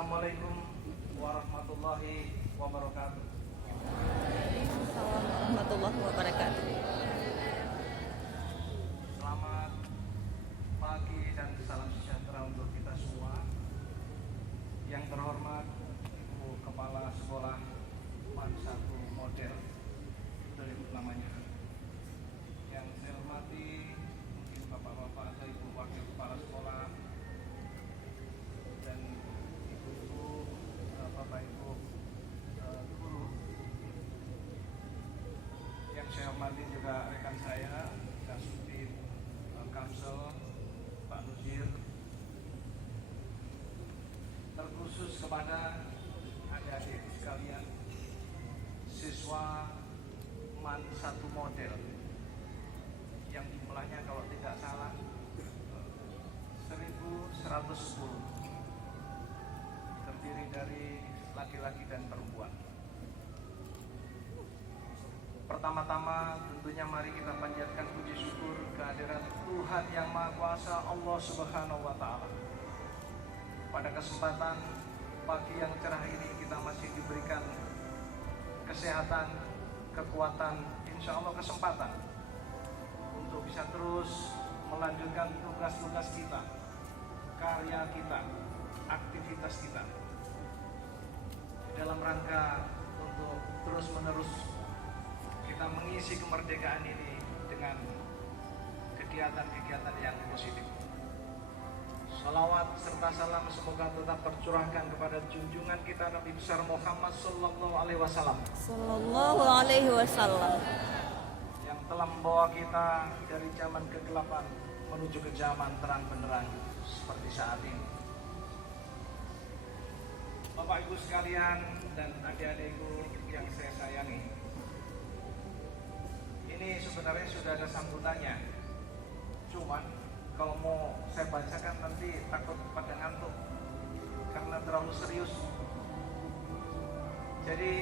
Assalamualaikum warahmatullahi wabarakatuh. Waalaikumsalam warahmatullahi wabarakatuh. Selamat pagi dan salam sejahtera untuk kita semua. Yang terhormat Ibu Kepala Sekolah MAN 1 Model, sudah disebut namanya. Yang saya hormati mungkin Bapak-bapak atau Ibu Wakil Kepala Sekolah dan Ibu-ibu, Bapak-ibu guru. Yang saya hormati juga rekan saya, Kasubdit Kamsel, Pak Nuzir. Terkhusus kepada adik-adik sekalian, siswa MAN 1 Model yang jumlahnya kalau tidak salah 1110, terdiri dari laki-laki dan perempuan. Pertama-tama tentunya mari kita panjatkan puji syukur kehadirat Tuhan yang Maha Kuasa, Allah Subhanahu wa Ta'ala. Pada kesempatan pagi yang cerah ini kita masih diberikan kesehatan, kekuatan, insya Allah kesempatan untuk bisa terus melanjutkan tugas-tugas kita, karya kita, aktivitas kita dalam rangka untuk terus-menerus kita mengisi kemerdekaan ini dengan kegiatan-kegiatan yang positif. Salawat serta salam semoga tetap tercurahkan kepada junjungan kita Nabi besar Muhammad Sallallahu Alaihi Wasallam, Sallallahu alaihi wasallam, yang telah membawa kita dari zaman kegelapan menuju ke zaman terang benderang seperti saat ini. Bapak Ibu sekalian dan adik-adikku yang saya sayangi, ini sebenarnya sudah ada sambutannya, cuman kalau mau saya bacakan nanti takut pada ngantuk karena terlalu serius. Jadi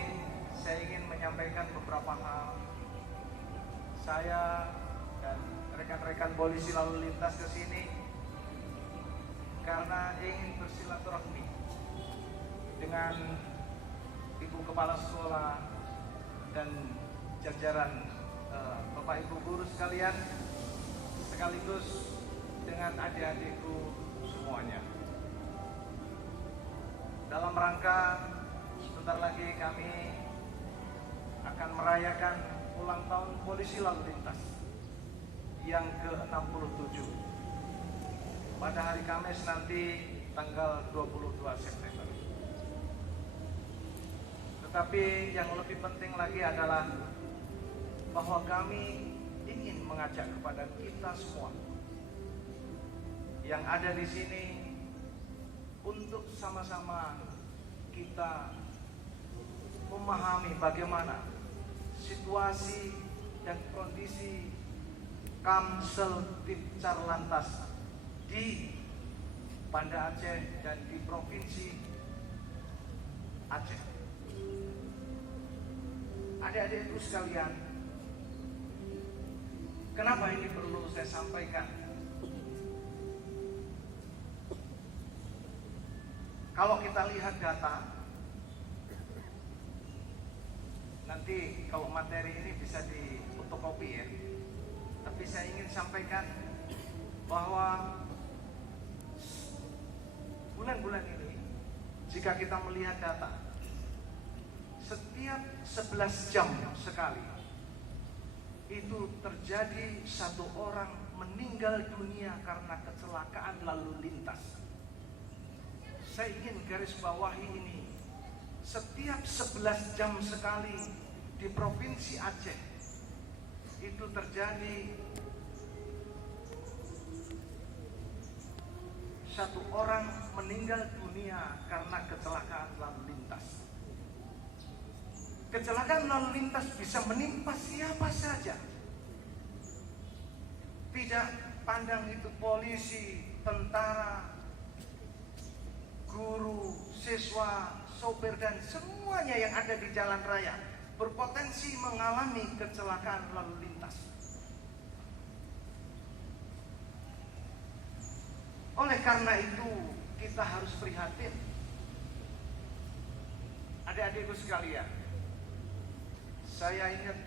saya ingin menyampaikan beberapa hal. Saya dan rekan-rekan polisi lalu lintas ke sini karena ingin bersilaturahmi dengan Ibu Kepala Sekolah dan jajaran Bapak Ibu guru sekalian, sekaligus dengan adik-adikku semuanya. Dalam rangka sebentar lagi kami akan merayakan ulang tahun polisi lalu lintas yang ke-67 pada hari Kamis nanti tanggal 22 September. Tetapi yang lebih penting lagi adalah bahwa kami ingin mengajak kepada kita semua yang ada di sini untuk sama-sama kita memahami bagaimana situasi dan kondisi Kamseltib Carlantas di Banda Aceh dan di Provinsi Aceh. Adik-adikku sekalian, kenapa ini perlu saya sampaikan? Kalau kita lihat data, nanti kalau materi ini bisa difotokopi ya. Tapi saya ingin sampaikan bahwa bulan-bulan ini, jika kita melihat data, setiap 11 jam sekali itu terjadi satu orang meninggal dunia karena kecelakaan lalu lintas. Saya ingin garis bawahi ini, setiap 11 jam sekali di Provinsi Aceh itu terjadi satu orang meninggal dunia karena kecelakaan lalu lintas. Kecelakaan lalu lintas bisa menimpa siapa saja, tidak pandang itu polisi, tentara, guru, siswa, sopir, dan semuanya yang ada di jalan raya berpotensi mengalami kecelakaan lalu lintas. Oleh karena itu kita harus prihatin adik-adikku sekalian, saya ingat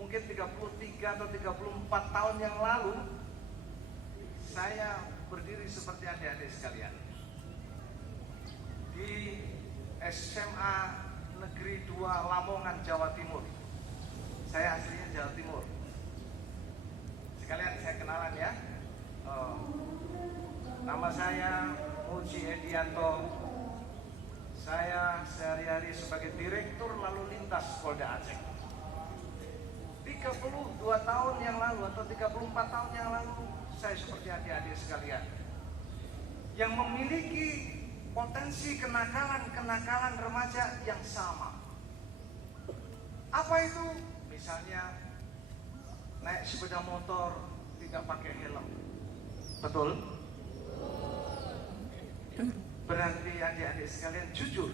mungkin 33 atau 34 tahun yang lalu, saya berdiri seperti adik-adik sekalian di SMA Negeri 2 Lamongan, Jawa Timur. Saya aslinya Jawa Timur. Sekalian saya kenalan ya. Nama saya Muji Edianto. Saya sehari-hari sebagai Direktur Lalu Lintas Polda Aceh. 32 tahun yang lalu atau 34 tahun yang lalu, saya seperti adik-adik sekalian yang memiliki potensi kenakalan remaja yang sama. Apa itu? Misalnya naik sepeda motor tidak pakai helm. Betul? Berarti adik-adik sekalian jujur.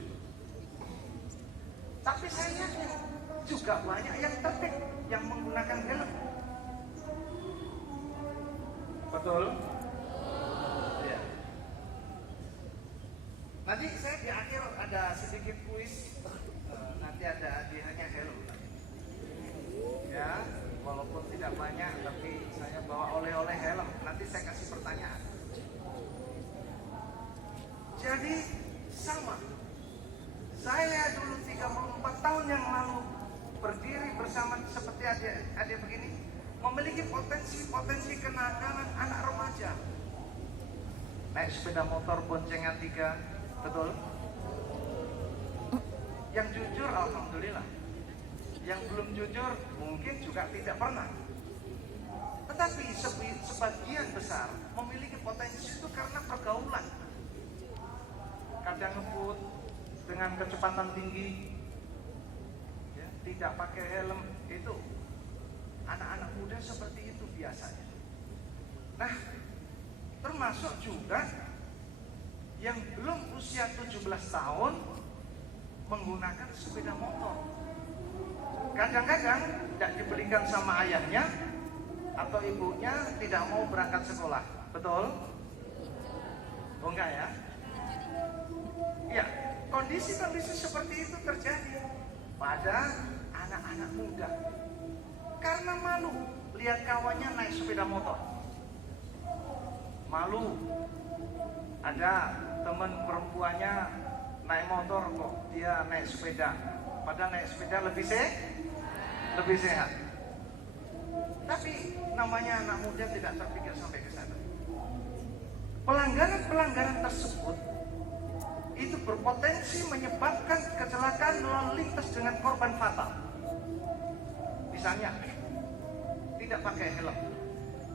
Tapi saya yakin juga banyak yang tertib yang menggunakan helm. Betul? Ya. Nanti saya di akhir ada sedikit kuis. Nanti ada hadiahnya helm. Ya, walaupun tidak banyak, tapi saya bawa oleh-oleh helm. Nanti saya kasih pertanyaan. Jadi sama. Saya dulu 34 tahun yang lalu berdiri bersama seperti adik begini, memiliki potensi kenakalan anak remaja. Naik sepeda motor boncengan 3, betul? Yang jujur alhamdulillah. Yang belum jujur mungkin juga tidak pernah. Tetapi sebagian besar memiliki potensi itu karena pergaulan. Kadang ngebut dengan kecepatan tinggi, ya, tidak pakai helm, itu anak-anak muda seperti itu biasanya. Nah, termasuk juga yang belum usia 17 tahun menggunakan sepeda motor. Kadang-kadang tidak dibelikan sama ayahnya atau ibunya, tidak mau berangkat sekolah. Betul? Oh enggak ya? Ya, kondisi-kondisi seperti itu terjadi pada anak-anak muda. Karena malu lihat kawannya naik sepeda motor. Malu. Ada teman perempuannya naik motor kok dia naik sepeda. Padahal naik sepeda lebih sehat. Tapi namanya anak muda tidak terpikir sampai ke sana. Pelanggaran-pelanggaran tersebut itu berpotensi menyebabkan kecelakaan lalu lintas dengan korban fatal. Misalnya, tidak pakai helm.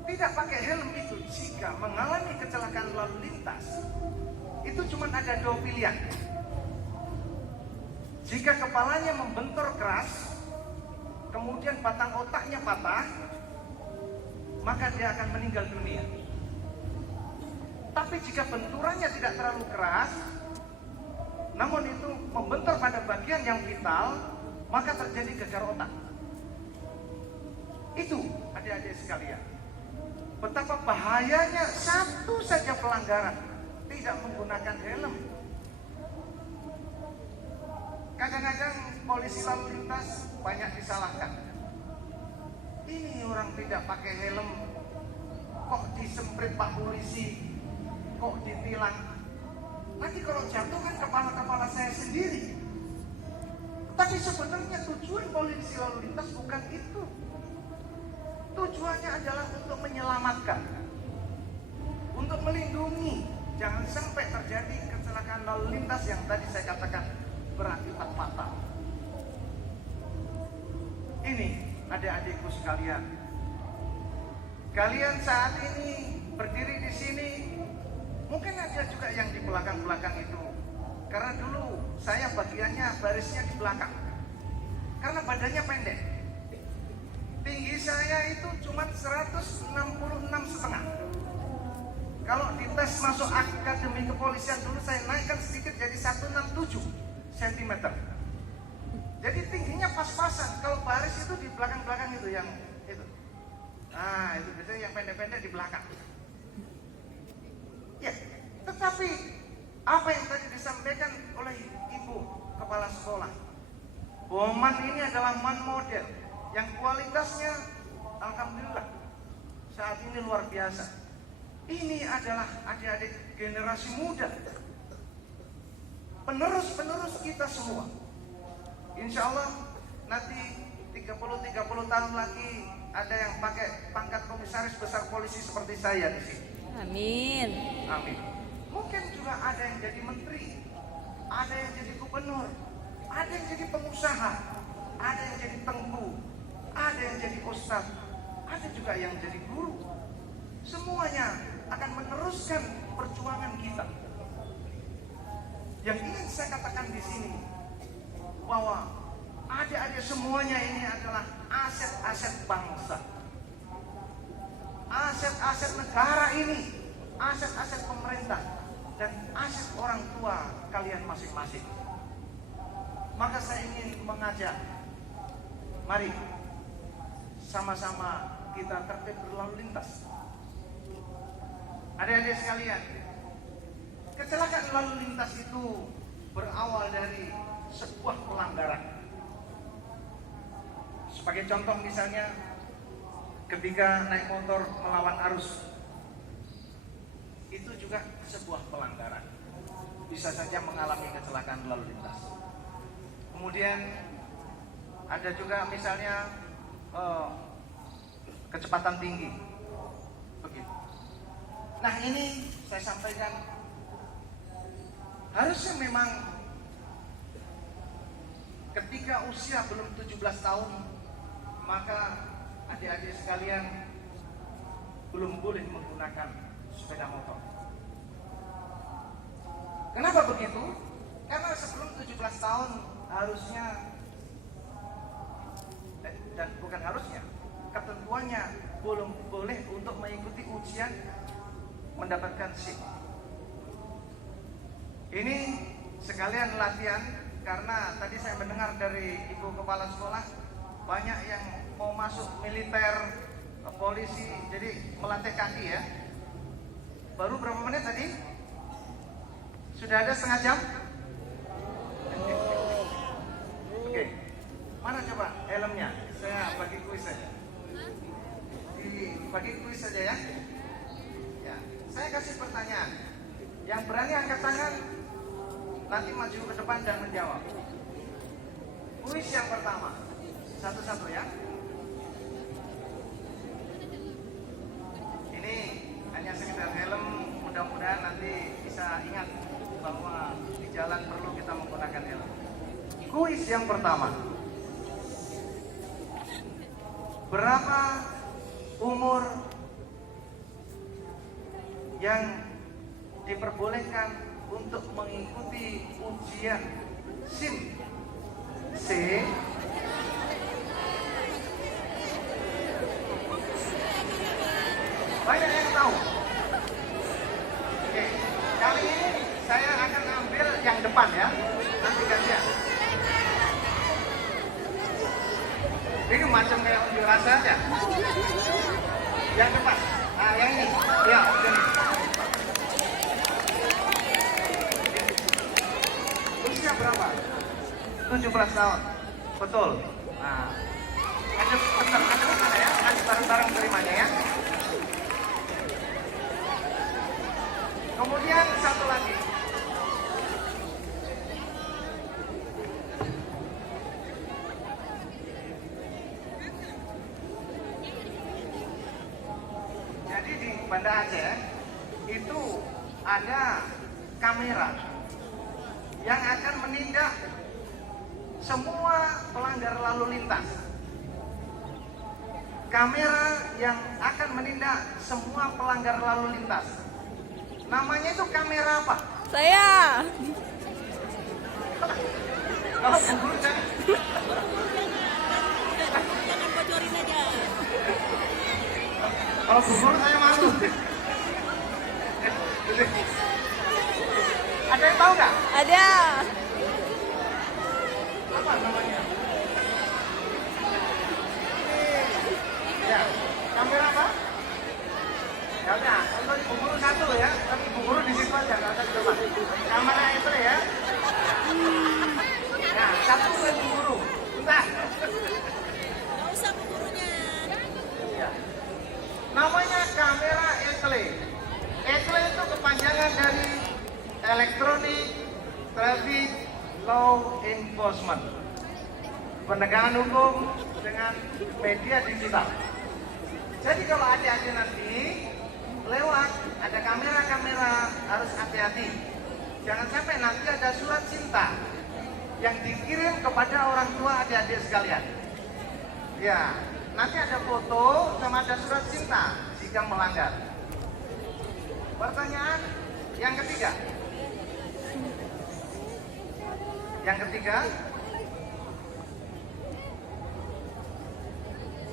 Tidak pakai helm itu jika mengalami kecelakaan lalu lintas, itu cuma ada 2 pilihan. Jika kepalanya membentur keras, kemudian batang otaknya patah, maka dia akan meninggal dunia. Tapi jika benturannya tidak terlalu keras, namun itu membentur pada bagian yang vital, maka terjadi gegar otak. Itu adik-adik sekalian, betapa bahayanya satu saja pelanggaran, tidak menggunakan helm. Kadang-kadang polisi lalu lintas banyak disalahkan. Ini orang tidak pakai helm, kok disemprit Pak Polisi, kok ditilang. Nanti kalau jatuh kan kepala saya sendiri. Tapi sebenarnya tujuan polisi lalu lintas bukan itu. Tujuannya adalah untuk menyelamatkan, untuk melindungi, jangan sampai terjadi kecelakaan lalu lintas yang tadi saya katakan berakibat fatal. Ini adik-adikku sekalian, kalian saat ini berdiri di sini, mungkin ada juga yang di belakang-belakang itu. Karena dulu saya bagiannya barisnya di belakang, karena badannya pendek. Tinggi saya itu cuma 166,5. Kalau dites masuk akademi kepolisian dulu saya naikkan sedikit jadi 167 cm. Jadi tingginya pas-pasan. Kalau baris itu di belakang-belakang itu yang itu. Nah, itu biasanya yang pendek-pendek di belakang. Ya, tetapi Apa yang tadi disampaikan oleh Ibu Kepala Sekolah, bahwa MAN ini adalah MAN model yang kualitasnya alhamdulillah saat ini luar biasa. Ini adalah adik-adik generasi muda, penerus kita semua. Insya Allah nanti 30 tahun lagi ada yang pakai pangkat komisaris besar polisi seperti saya di sini. Amin. Amin. Mungkin juga ada yang jadi menteri, ada yang jadi gubernur, ada yang jadi pengusaha, ada yang jadi tengku, ada yang jadi ustadz, ada juga yang jadi guru. Semuanya akan meneruskan perjuangan kita. Yang ingin saya katakan di sini, bahwa adik-adik semuanya ini adalah aset-aset bangsa, aset-aset negara ini, aset-aset pemerintah, dan aset orang tua kalian masing-masing. Maka saya ingin mengajak, mari sama-sama kita tertib berlalu lintas. Adik-adik sekalian, kecelakaan lalu lintas itu berawal dari sebuah pelanggaran. Sebagai contoh misalnya, ketika naik motor melawan arus, itu juga sebuah pelanggaran. Bisa saja mengalami kecelakaan lalu lintas. Kemudian ada juga misalnya kecepatan tinggi. Begitu. Nah, ini saya sampaikan, harusnya memang ketika usia belum 17 tahun, maka adik-adik sekalian belum boleh menggunakan sepeda motor. Kenapa begitu? Karena sebelum 17 tahun harusnya, dan bukan harusnya, ketentuannya belum boleh untuk mengikuti ujian mendapatkan SIM. Ini sekalian latihan, karena tadi saya mendengar dari Ibu Kepala Sekolah banyak yang mau masuk militer, polisi, jadi melatih kaki ya. Baru berapa menit tadi? Sudah ada setengah jam? Oke. Mana coba helmnya? Saya bagi kuis saja. Bagi kuis saja ya. Ya, saya kasih pertanyaan. Yang berani angkat tangan, nanti maju ke depan dan menjawab. Kuis yang pertama, satu-satu ya. Ini hanya sekedar helm, mudah-mudahan nanti bisa ingat bahwa di jalan perlu kita menggunakan helm. Kuis yang pertama, berapa umur yang diperbolehkan untuk mengikuti ujian SIM? C. Banyak yang tahu. Oke, kali ini saya akan ambil yang depan ya. Nanti gantian. Ini macam kayak unjuk rasa aja. Yang depan. Nah, yang ini. Ya, ini. Usia berapa? 17 tahun. Betul. Nah, ada mana ya? Ada bareng-bareng terimanya ya. Kemudian satu lagi. Jadi di Banda Aceh itu ada kamera yang akan menindak semua pelanggar lalu lintas. Kamera yang akan menindak semua pelanggar lalu lintas. Namanya itu kamera apa? Saya. Kalau guru kan? Jangan bocorin aja. Kalau guru saya malu. Ada yang tahu nggak? Ada. Apa namanya? Ya, kamera apa? Ya udah, untuk ibu guru satu ya, tapi ibu guru di situ aja, nggak usah di depan. Electronic Traffic Law Enforcement, penegakan hukum dengan media digital. Jadi kalau adik-adik nanti lewat ada kamera-kamera harus hati-hati. Jangan sampai nanti ada surat cinta yang dikirim kepada orang tua adik-adik sekalian. Ya, nanti ada foto sama ada surat cinta jika melanggar. Pertanyaan yang ketiga.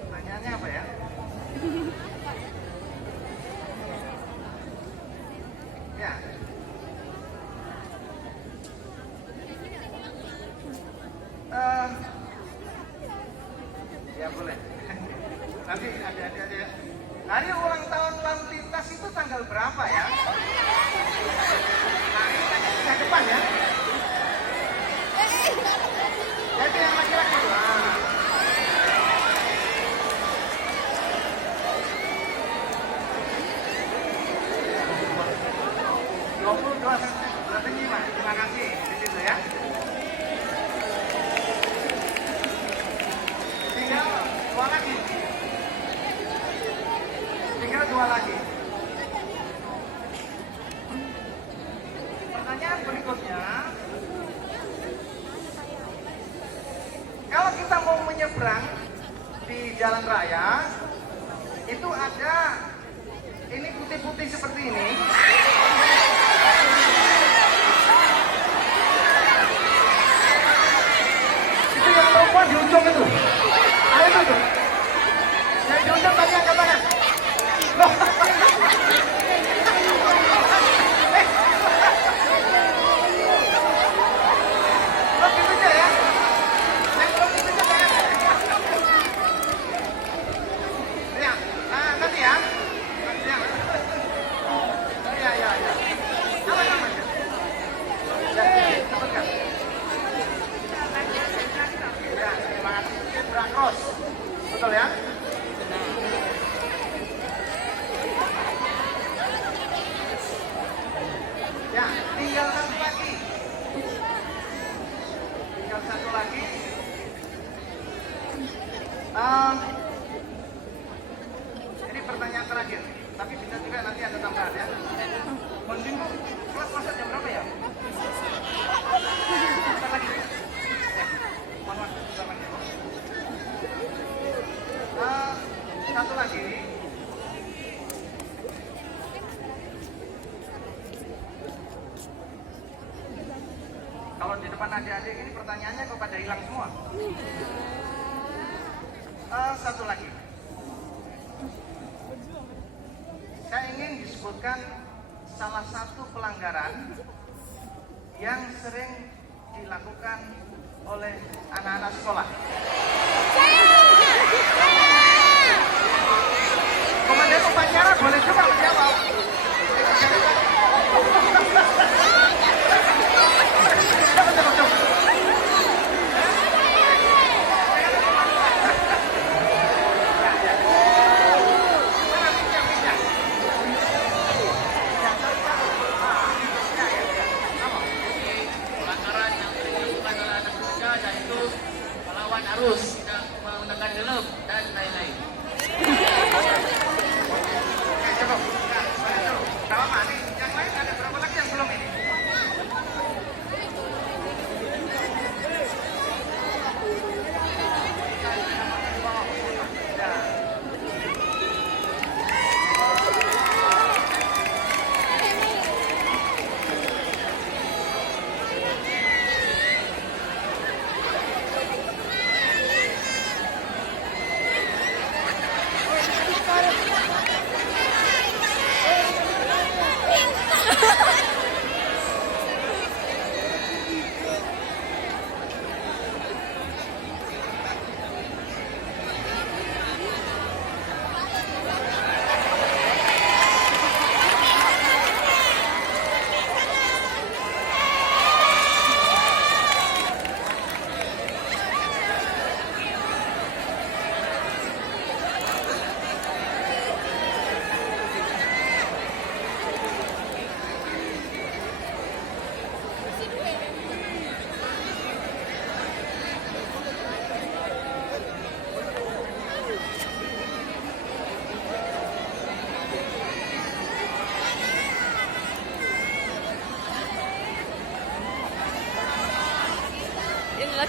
Pertanyaannya apa ya? Ya. Ya boleh. Nanti ada. Hari ulang tahun lalu lintas itu tanggal berapa ya? Nah ini kan yang depan ya. Jadi yang laki-laki dulu. 22 berarti 5. Terima kasih di situ ya. Tinggal dua lagi. Pertanyaan berikutnya, kalau kita mau menyeberang di jalan raya, itu ada ini putih-putih seperti ini. Itu yang perempuan di ujung itu. Ayo itu. Yang di ujung tadi angkat tangan. Loh. Betul ya? Ya, tinggal satu lagi. Ini pertanyaan terakhir, tapi bisa juga nanti ada tambahan ya. Mungkin kelas masuk jam berapa ya? Bentar lagi. Mohon maaf, bentar lagi. Satu lagi. Kalau di depan adik-adik ini pertanyaannya kok pada hilang semua. Satu lagi. Saya ingin disebutkan salah satu pelanggaran yang sering dilakukan oleh anak-anak sekolah. Komandan upacara boleh juga menjawab. Harus tidak menggunakan helm dan lain-lain. Coba. Berapa nih? Yang lain ada berapa lagi yang belum ini?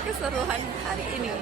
keseruan hari ini.